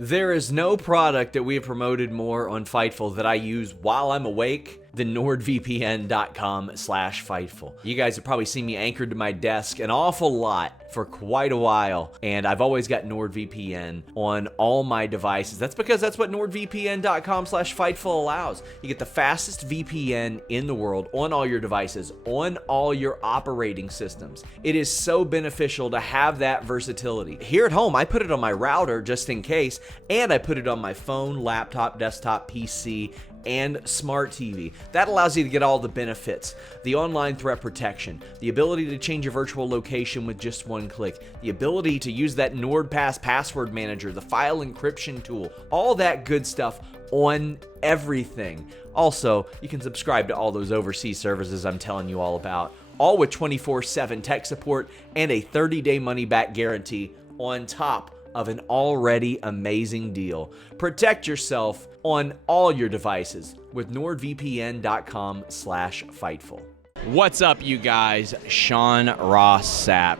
There is no product that we have promoted more on Fightful that I use while I'm awake than NordVPN.com/Fightful. You guys have probably seen me anchored to my desk an awful lot for quite a while, and I've always got NordVPN on all my devices. That's because that's what NordVPN.com/Fightful allows. You get the fastest VPN in the world on all your devices, on all your operating systems. It is so beneficial to have that versatility. Here at home, I put it on my router just in case, and I put it on my phone, laptop, desktop, PC, and smart TV. That allows you to get all the benefits. The online threat protection, the ability to change your virtual location with just one click, the ability to use that NordPass password manager, the file encryption tool, all that good stuff on everything. Also, you can subscribe to all those overseas services I'm telling you all about, all with 24/7 tech support and a 30-day money-back guarantee on top of an already amazing deal. Protect yourself on all your devices with NordVPN.com/Fightful. What's up, you guys? Sean Ross Sapp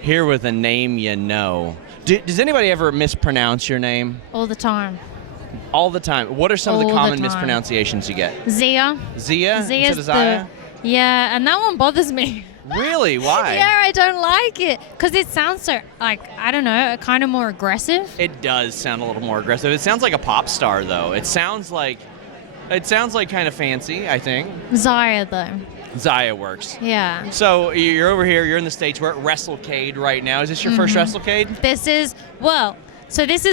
here with a name you know. Does anybody ever mispronounce your name? All the time. All the time. What are some of the common mispronunciations you get? Zia. Zia? Zia's the... Yeah, and that one bothers me. Really? Why? Yeah, I don't like it. Because it sounds so, like, I don't know, kind of more aggressive. It does sound a little more aggressive. It sounds like a pop star, though. It sounds like kind of fancy, I think. Zia, though. Zia works. Yeah. So you're over here, you're in the States, we're at WrestleCade right now. Is this your first WrestleCade? This is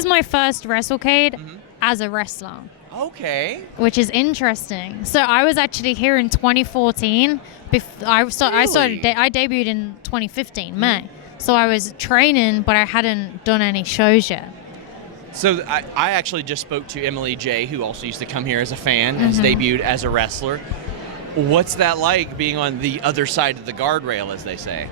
my first WrestleCade as a wrestler. Okay. Which is interesting. So I was actually here in 2014. I debuted in 2015, May. So I was training, but I hadn't done any shows yet. So I actually just spoke to Emily J, who also used to come here as a fan, has debuted as a wrestler. What's that like, being on the other side of the guardrail, as they say?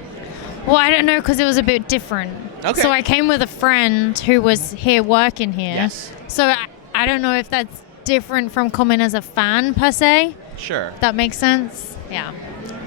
Well, I don't know, because it was a bit different. Okay. So I came with a friend who was here working here. Yes. So I don't know if that's different from coming as a fan, per se. Sure. That makes sense? Yeah.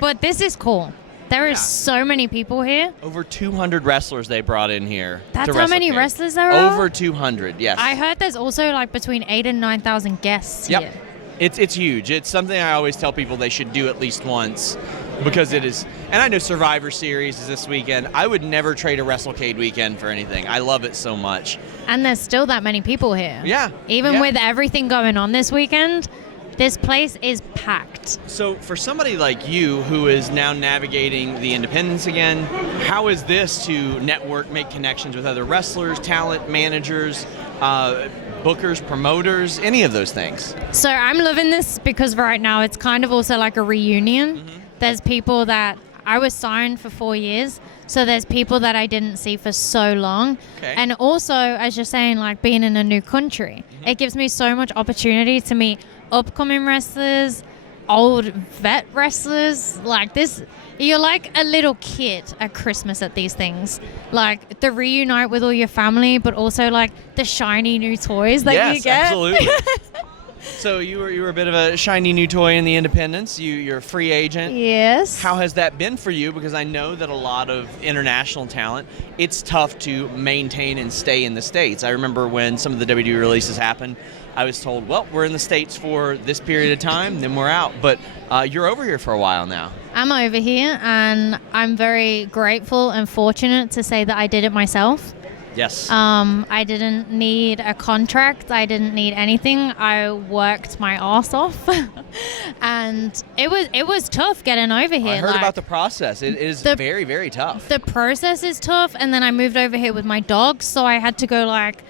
But this is cool. There is so many people here. Over 200 wrestlers they brought in here. That's how many wrestlers there are? Over 200, yes. I heard there's also like between 8,000 and 9,000 guests here. It's huge. It's something I always tell people they should do at least once, because it is. And I know Survivor Series is this weekend. I would never trade a WrestleCade weekend for anything. I love it so much. And there's still that many people here. Yeah. Even with everything going on this weekend, this place is packed. So for somebody like you who is now navigating the independents again, how is this to network, make connections with other wrestlers, talent, managers, bookers, promoters, any of those things? So I'm loving this because right now it's kind of also like a reunion. There's people that I was signed for 4 years, so there's people that I didn't see for so long. Okay. And also, as you're saying, like being in a new country, it gives me so much opportunity to meet upcoming wrestlers, old vet wrestlers. Like this, you're like a little kid at Christmas at these things. Like the reunite with all your family, but also like the shiny new toys that you get. Yes, absolutely. So you were a bit of a shiny new toy in the independents. You're a free agent. Yes. How has that been for you? Because I know that a lot of international talent, it's tough to maintain and stay in the States. I remember when some of the WWE releases happened, I was told, well, we're in the States for this period of time, then we're out. But you're over here for a while now. I'm over here, and I'm very grateful and fortunate to say that I did it myself. Yes. I didn't need a contract. I didn't need anything. I worked my ass off, and it was tough getting over here. I heard about the process. It is very, very tough. The process is tough, and then I moved over here with my dogs, so I had to go like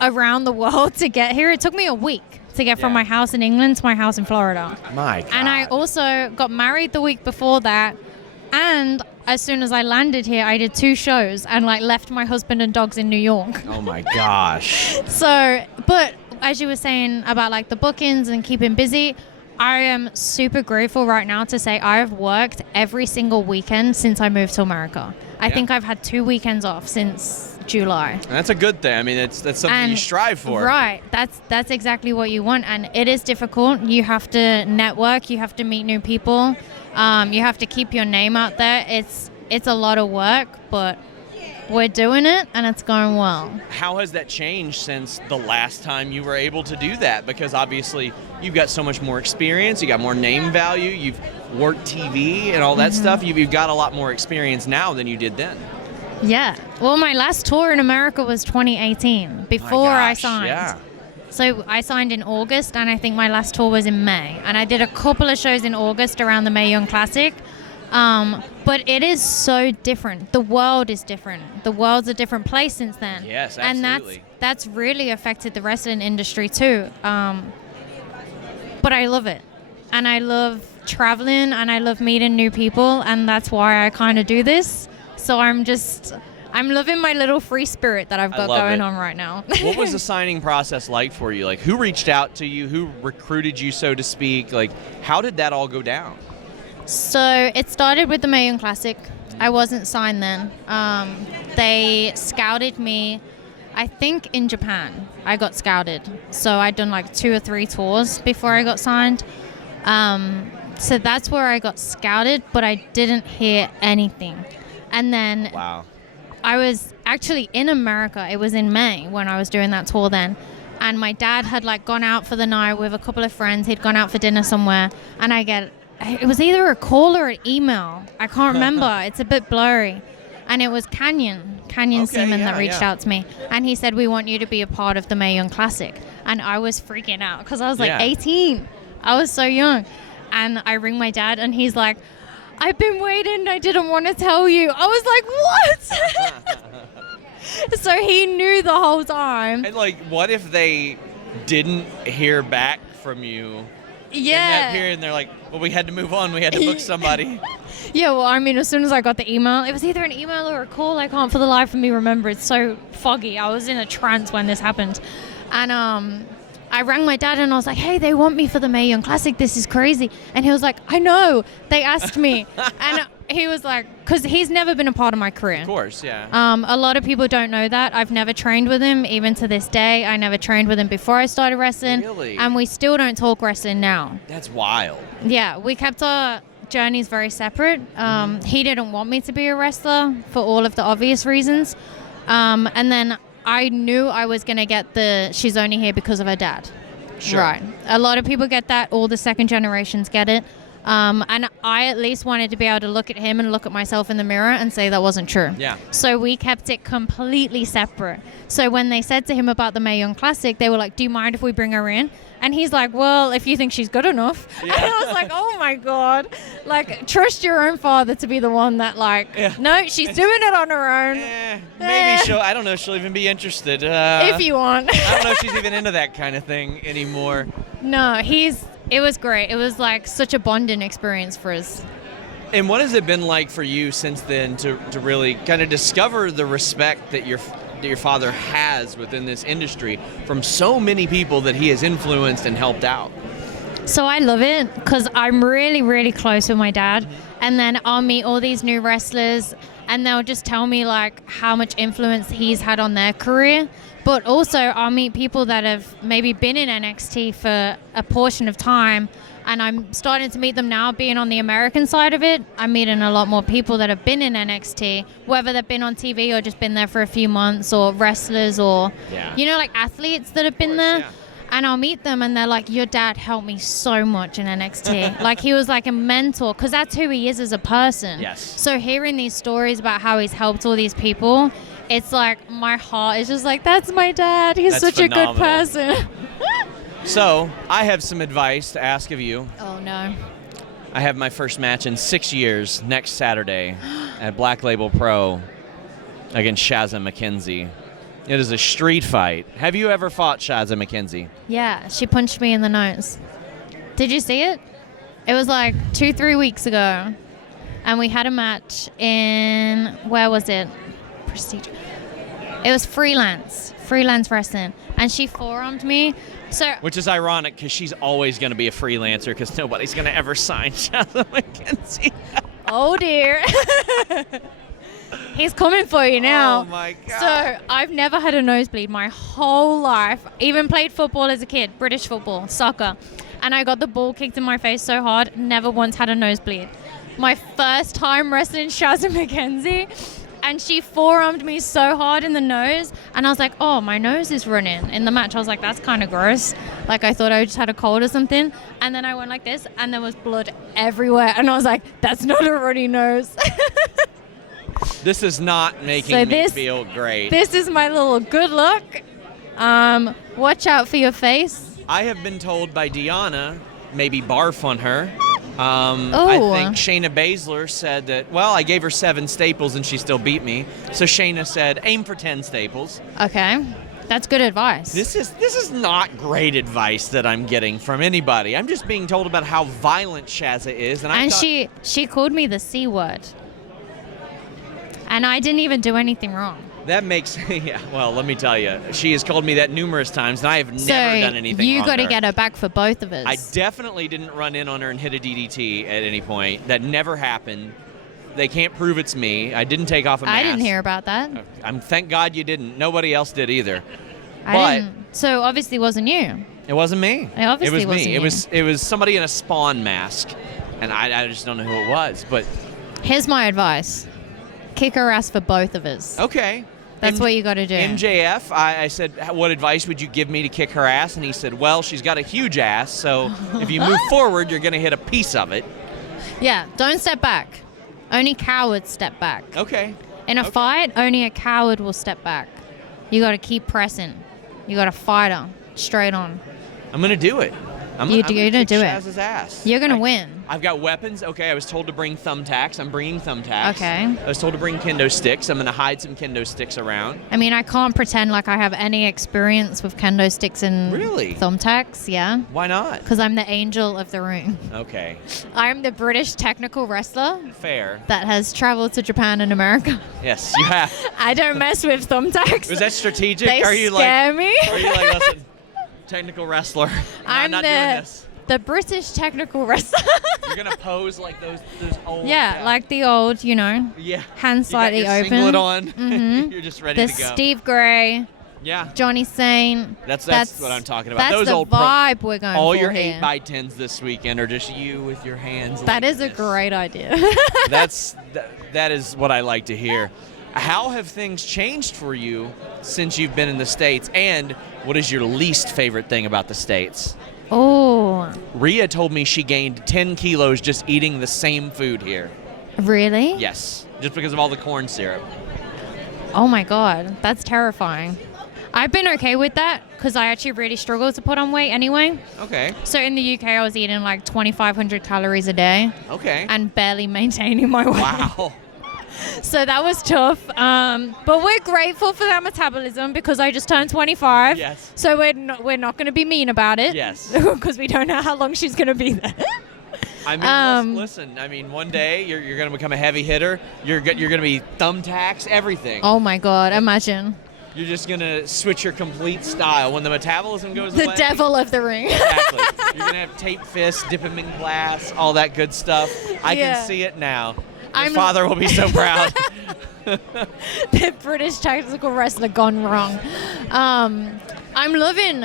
around the world to get here. It took me a week to get from my house in England to my house in Florida. My God. And I also got married the week before that, and as soon as I landed here, I did 2 shows and like left my husband and dogs in New York. Oh my gosh. So, but as you were saying about like the bookings and keeping busy, I am super grateful right now to say I have worked every single weekend since I moved to America. I think I've had 2 weekends off since July. And that's a good thing. I mean, that's something you strive for. Right. That's exactly what you want. And it is difficult. You have to network. You have to meet new people. You have to keep your name out there. It's a lot of work, but we're doing it and it's going well. How has that changed since the last time you were able to do that? Because obviously you've got so much more experience, you got more name value, you've worked TV and all that stuff. You've got a lot more experience now than you did then. Yeah. Well, my last tour in America was 2018, before I signed. Yeah. So I signed in August, and I think my last tour was in May. And I did a couple of shows in August around the Mae Young Classic. But it is so different. The world is different. The world's a different place since then. Yes, absolutely. And that's really affected the wrestling industry too. But I love it. And I love traveling, and I love meeting new people, and that's why I kind of do this. So I'm loving my little free spirit that I've got going on right now. What was the signing process like for you? Like, who reached out to you? Who recruited you, so to speak? Like, how did that all go down? So it started with the Mae Young Classic. I wasn't signed then. They scouted me, I think in Japan. I got scouted. So I'd done like 2 or 3 tours before I got signed. So that's where I got scouted, but I didn't hear anything. And then I was actually in America. It was in May when I was doing that tour then. And my dad had like gone out for the night with a couple of friends. He'd gone out for dinner somewhere. And it was either a call or an email. I can't remember. It's a bit blurry. And it was Canyon Seaman that reached out to me. And he said, we want you to be a part of the Mae Young Classic. And I was freaking out because I was like 18. I was so young. And I ring my dad and he's like, I've been waiting. I didn't want to tell you. I was like, what? So he knew the whole time. And like, what if they didn't hear back from you? In that period, and they're like, well, we had to move on. We had to book somebody. Yeah, well, I mean, as soon as I got the email, it was either an email or a call. I can't for the life of me remember. It's so foggy. I was in a trance when this happened. And I rang my dad and I was like, hey, they want me for the Mae Young Classic. This is crazy. And he was like, I know. They asked me. And he was like, because he's never been a part of my career. Of course, yeah. A lot of people don't know that. I've never trained with him, even to this day. I never trained with him before I started wrestling. Really? And we still don't talk wrestling now. That's wild. Yeah, we kept our journeys very separate. He didn't want me to be a wrestler for all of the obvious reasons. And then I knew I was going to get she's only here because of her dad. Sure. Right. A lot of people get that. All the second generations get it. And I at least wanted to be able to look at him and look at myself in the mirror and say that wasn't true. Yeah. So we kept it completely separate. So when they said to him about the Mae Young Classic, they were like, do you mind if we bring her in? And he's like, well, if you think she's good enough. Yeah. And I was like, oh my God. Like, trust your own father to be the one that no, she's doing it on her own. Maybe I don't know if she'll even be interested. If you want. I don't know if she's even into that kind of thing anymore. No, it was great. It was like such a bonding experience for us. And what has it been like for you since then to really kind of discover the respect that your father has within this industry from so many people that he has influenced and helped out? So I love it because I'm really, really close with my dad. And then I'll meet all these new wrestlers and they'll just tell me like how much influence he's had on their career. But also I'll meet people that have maybe been in NXT for a portion of time, and I'm starting to meet them now being on the American side of it. I'm meeting a lot more people that have been in NXT, whether they've been on TV or just been there for a few months, or wrestlers or, like athletes that have been there. Yeah. And I'll meet them and they're like, your dad helped me so much in NXT. Like he was like a mentor, because that's who he is as a person. Yes. So hearing these stories about how he's helped all these people, it's like my heart is just like, that's my dad. He's such a good person. So I have some advice to ask of you. Oh, no. I have my first match in 6 years next Saturday at Black Label Pro against Shazza McKenzie. It is a street fight. Have you ever fought Shazza McKenzie? Yeah, she punched me in the nose. Did you see it? It was like 2-3 weeks ago. And we had a match in, where was it? Prestige. It was freelance wrestling. And she forearmed me. Which is ironic because she's always going to be a freelancer because nobody's going to ever sign Shazza McKenzie. Oh, dear. He's coming for you now. Oh, my God. So I've never had a nosebleed my whole life. Even played football as a kid, British football, soccer. And I got the ball kicked in my face so hard, never once had a nosebleed. My first time wrestling Shazza McKenzie, and she forearmed me so hard in the nose, and I was like, oh, my nose is running. In the match, I was like, that's kind of gross. Like, I thought I just had a cold or something, and then I went like this, and there was blood everywhere, and I was like, that's not a runny nose. This is not making me feel great. This is my little good luck. Watch out for your face. I have been told by Deanna, maybe barf on her. I think Shayna Baszler said that, well, I gave her 7 staples and she still beat me. So Shayna said, aim for 10 staples. Okay. That's good advice. This is not great advice that I'm getting from anybody. I'm just being told about how violent Shazza is. And she called me the C word. And I didn't even do anything wrong. That makes, yeah, well, let me tell you, she has called me that numerous times, and I have never done anything wrong. You got to get her back for both of us. I definitely didn't run in on her and hit a DDT at any point. That never happened. They can't prove it's me. I didn't take off a mask. I didn't hear about that. Thank God you didn't. Nobody else did either. I didn't. So obviously it wasn't you. It wasn't me. It obviously wasn't me. It was somebody in a Spawn mask, and I just don't know who it was. But here's my advice. Kick her ass for both of us. Okay. That's what you got to do. MJF, I said, what advice would you give me to kick her ass? And he said, well, she's got a huge ass, so if you move forward, you're going to hit a piece of it. Yeah, don't step back. Only cowards step back. Okay. In a fight, only a coward will step back. You got to keep pressing. You got to fight her straight on. I'm going to do it. I'm going to do it. Shazza's ass. You're going to win. I've got weapons. Okay, I was told to bring thumbtacks. I'm bringing thumbtacks. Okay. I was told to bring kendo sticks. I'm going to hide some kendo sticks around. I mean, I can't pretend like I have any experience with kendo sticks and thumbtacks. Yeah. Why not? Because I'm the angel of the ring. Okay. I'm the British technical wrestler. Fair. That has traveled to Japan and America. Yes, you have. I don't mess with thumbtacks. Was that strategic? They scare me. Are you like, listen, technical wrestler. I'm not doing this. The British technical wrestler. You're gonna pose like those old. Yeah, like the old, hand slightly you got your open. Singlet on. Mm-hmm. You're just ready to go. The Steve Gray. Yeah. Johnny Saint. That's what I'm talking about. That's those the old vibe we're going all for your here. 8x10s this weekend are just you with your hands. That like is this. a great idea. that is what I like to hear. How have things changed for you since you've been in the States? And what is your least favorite thing about the States? Oh. Rhea told me she gained 10 kilos just eating the same food here. Really? Yes, just because of all the corn syrup. Oh my God, that's terrifying. I've been okay with that because I actually really struggle to put on weight anyway. Okay. So in the UK, I was eating like 2,500 calories a day. Okay. And barely maintaining my weight. Wow. So that was tough. But we're grateful for that metabolism because I just turned 25. Yes. So we're not going to be mean about it. Yes. Because we don't know how long she's going to be there. I mean, listen. I mean, one day you're going to become a heavy hitter. You're going to be thumbtacks, everything. Oh my God! Imagine. You're just going to switch your complete style when the metabolism goes away. The devil of the ring. Exactly. You're going to have tape fists, dip them in glass, all that good stuff. I can see it now. Your father will be so proud. The British technical wrestler gone wrong. I'm loving.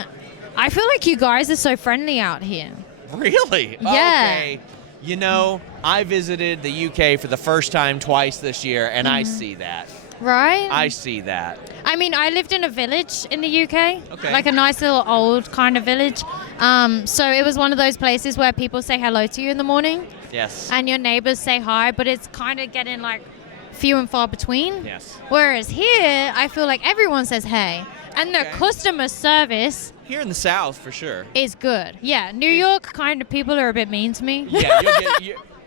I feel like you guys are so friendly out here. Really? Yeah. Okay. You know, I visited the UK for the first time twice this year, and I see that. Right? I see that. I mean, I lived in a village in the UK. Okay. Like a nice little old kind of village. So it was one of those places where people say hello to you in the morning. Yes. And your neighbors say hi, but it's kind of getting like few and far between. Yes. Whereas here, I feel like everyone says hey. And the customer service here in the South, for sure, is good. Yeah, New York kind of people are a bit mean to me. Yeah,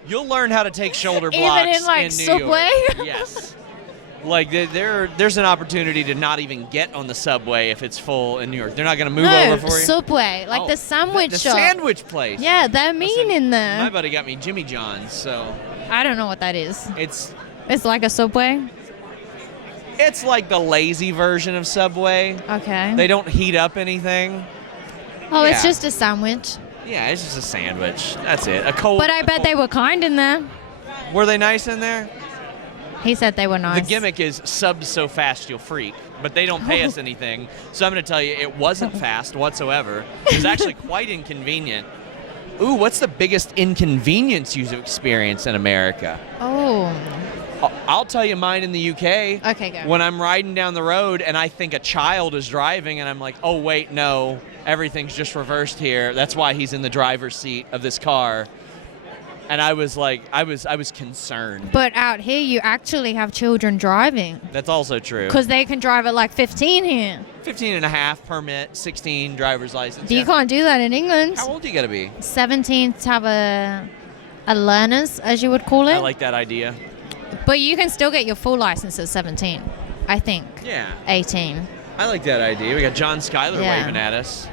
you'll learn how to take shoulder blocks even in like New Subway. York. Yes. Like there's an opportunity to not even get on the subway if it's full in New York. They're not going to move over for you. Subway, like the sandwich the shop. sandwich place. Yeah, they're mean in there. My buddy got me Jimmy John's, so. I don't know what that is. It's like a Subway. It's like the lazy version of Subway. Okay. They don't heat up anything. Oh, it's just a sandwich. Yeah, it's just a sandwich. That's it. A cold. But I bet they were kind in there. Were they nice in there? He said they were nice. The gimmick is subbed so fast you'll freak, but they don't pay us anything. So I'm going to tell you, it wasn't fast whatsoever. It was actually quite inconvenient. Ooh, what's the biggest inconvenience you've experienced in America? Oh. I'll tell you mine in the UK. Okay, go. When I'm riding down the road and I think a child is driving and I'm like, oh, wait, no, everything's just reversed here. That's why he's in the driver's seat of this car. And I was like, I was concerned. But out here, you actually have children driving. That's also true. Because they can drive at like 15 here. 15 and a half permit, 16 driver's license. You can't do that in England. How old do you got to be? 17 to have a learner's, as you would call it. I like that idea. But you can still get your full license at 17, I think. Yeah. 18. I like that idea. We got John Schuyler waving at us.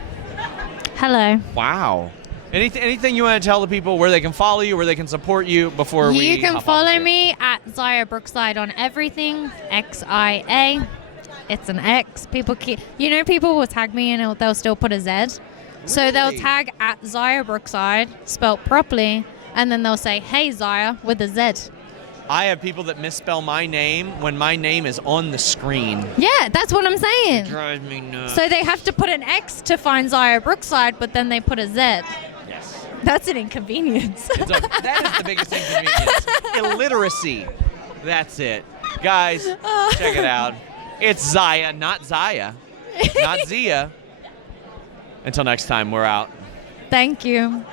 Hello. Wow. Anything you want to tell the people where they can follow you, where they can support you before we You can hop follow onto it? me at Xia Brookside on everything. XIA. It's an X. People will tag me and they'll still put a Z. So they'll tag at Xia Brookside, spelled properly, and then they'll say, hey, Xia, with a Z. I have people that misspell my name when my name is on the screen. Yeah, that's what I'm saying. It drives me nuts. So they have to put an X to find Xia Brookside, but then they put a Z. Yes. That's an inconvenience. That is the biggest inconvenience. Illiteracy. That's it. Guys, check it out. It's Xia, not Zaya. Not Zia. Until next time, we're out. Thank you.